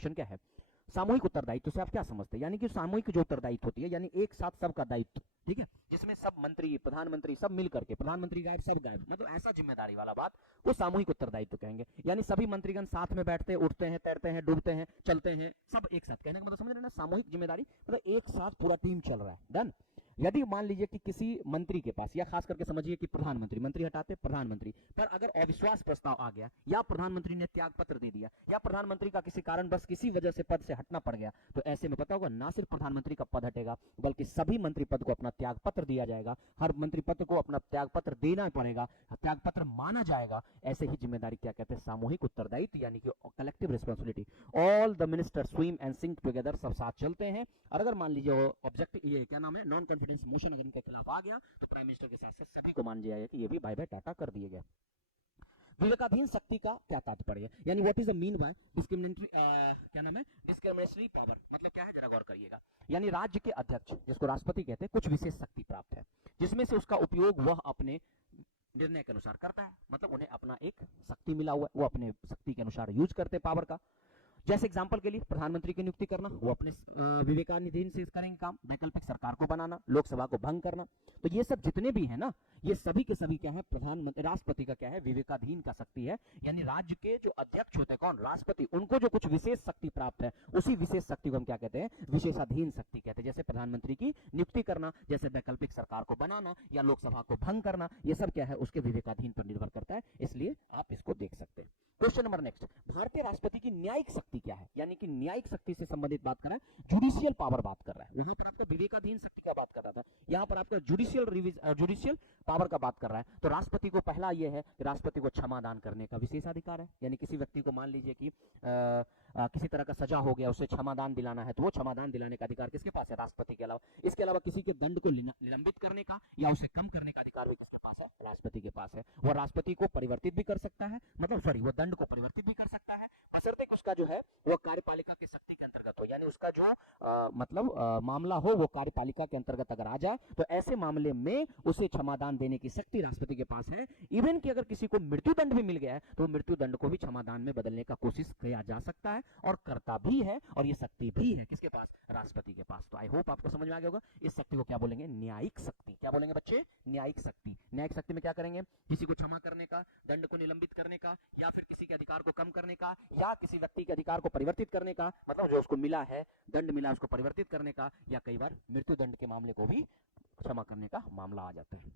Question क्या है, सामूहिक उत्तरदायित्व से आप क्या समझते हैं? यानी कि सामूहिक जो उत्तरदायित्व होती है, यानी एक साथ सबका दायित्व, ठीक है, जिसमें सब मंत्री, प्रधानमंत्री सब मिल करके, प्रधानमंत्री गायब सब गायब, मतलब ऐसा जिम्मेदारी वाला बात, वो सामूहिक उत्तरदायित्व कहेंगे। यानी सभी मंत्रीगण साथ में बैठते हैं, उठते हैं, तैरते हैं, डूबते हैं, चलते हैं, सब एक साथ। कहने का मतलब समझ रहे हैं ना, सामूहिक जिम्मेदारी मतलब एक साथ पूरा टीम चल रहा है। डन। यदि मान लीजिए कि किसी मंत्री के पास, या खास करके समझिए कि प्रधानमंत्री, मंत्री हटाते प्रधानमंत्री, पर अगर अविश्वास प्रस्ताव आ गया, या प्रधानमंत्री ने त्याग पत्र दे दिया, या प्रधानमंत्री का किसी कारण बस किसी वजह से पद से हटना पड़ गया, तो ऐसे में पता होगा ना सिर्फ प्रधानमंत्री का पद हटेगा, बल्कि सभी मंत्री पद को अपना त्याग पत्र दिया जाएगा। हर मंत्री पद को अपना त्याग पत्र देना पड़ेगा, त्याग पत्र माना जाएगा। ऐसे ही जिम्मेदारी क्या कहते हैं, सामूहिक उत्तरदायित्व, यानी कि collective responsibility. All the minister swim and sink together, सब साथ चलते हैं। और अगर मान लीजिए ऑब्जेक्टिव, ये क्या नाम है, नॉन कॉन्फिडेंस मोशन अगर इनके खिलाफ आ गया, तो प्राइम मिनिस्टर के साथ साथ सभी को मान जाएगा कि ये भी बाय बाय टाटा कर दिए गए। विवेकाधीन शक्ति का क्या तात्पर्य है, यानी what is the mean by discriminatory, क्या नाम है, डिस्क्रिमिनेटरी पावर, मतलब क्या है, जरा गौर करिएगा। यानी राज्य के अध्यक्ष, जिसको राष्ट्रपति कहते हैं, कुछ विशेष शक्ति प्राप्त है, जिसमें से उसका उपयोग वह अपने निर्णय के अनुसार करता है, मतलब उन्हें अपना एक शक्ति मिला हुआ है, वो अपने शक्ति के अनुसार यूज करते हैं पावर का। जैसे एग्जांपल के लिए प्रधानमंत्री की नियुक्ति करना, वो अपने विवेकाधीन से करेंगे काम। वैकल्पिक सरकार को बनाना, लोकसभा को भंग करना, तो ये सब जितने भी है ना, ये सभी के सभी क्या है, प्रधानमंत्री, राष्ट्रपति का क्या है, विवेकाधीन का शक्ति है। यानी राज्य के जो अध्यक्ष होते हैं, कौन, राष्ट्रपति, उनको जो कुछ विशेष शक्ति प्राप्त है, उसी विशेष शक्ति को हम क्या कहते हैं, विशेषाधीन शक्ति कहते हैं। जैसे प्रधानमंत्री की नियुक्ति करना, जैसे वैकल्पिक सरकार को बनाना, या लोकसभा को भंग करना, ये सब क्या है, उसके विवेकाधीन पर निर्भर करता है। इसलिए आप इसको देख सकते हैं। क्वेश्चन नंबर नेक्स्ट, भारतीय राष्ट्रपति की न्यायिक शक्ति क्या है, यानी कि न्यायिक शक्ति से संबंधित बात कर रहा है, जुडिशियल पावर बात कर रहा है। वहां पर आपको विवेकाधीन शक्ति का बात कर रहा था, यहाँ पर आपका जुडिशियल पावर का बात कर रहा है। तो राष्ट्रपति को पहला यह है कि राष्ट्रपति को क्षमादान करने का विशेषाधिकार है, यानी किसी व्यक्ति को मान लीजिए कि किसी तरह का सजा हो गया, उसे क्षमादान दिलाना है, तो वो क्षमादान दिलाने का अधिकार किसके पास है, राष्ट्रपति के अलावा। इसके अलावा किसी के दंड को निलंबित करने का या उसे कम करने का अधिकार भी किसके पास है, राष्ट्रपति के पास है। वह राष्ट्रपति को परिवर्तित भी कर सकता है, मतलब सॉरी, वो दंड को परिवर्तित भी कर सकता है, बशर्ते कि उसका जो है वो कार्यपालिका की शक्ति के अंतर्गत हो, यानी उसका जो मामला हो वो कार्यपालिका के अंतर्गत अगर आ जाए, तो ऐसे मामले में उसे क्षमादान देने की शक्ति राष्ट्रपति के पास है। इवन कि अगर किसी को मृत्यु दंड भी मिल गया है, तो मृत्यु दंड को भी क्षमादान में बदलने का कोशिश किया जा सकता है, और करता भी है, और ये शक्ति भी है किसके पास, राष्ट्रपति के पास। तो आई होप आपको समझ में आ गया होगा। इस शक्ति को क्या बोलेंगे, न्यायिक शक्ति। क्या बोलेंगे बच्चे, न्यायिक शक्ति। न्यायिक शक्ति में क्या करेंगे, किसी को क्षमा करने का, दंड को निलंबित करने का, या फिर किसी के अधिकार को कम करने का, या किसी व्यक्ति के अधिकार को परिवर्तित करने का, मतलब जो उसको मिला है, दंड मिला, उसको परिवर्तित करने का, या कई बार मृत्यु दंड के मामले को भी क्षमा करने का मामला आ जाता है।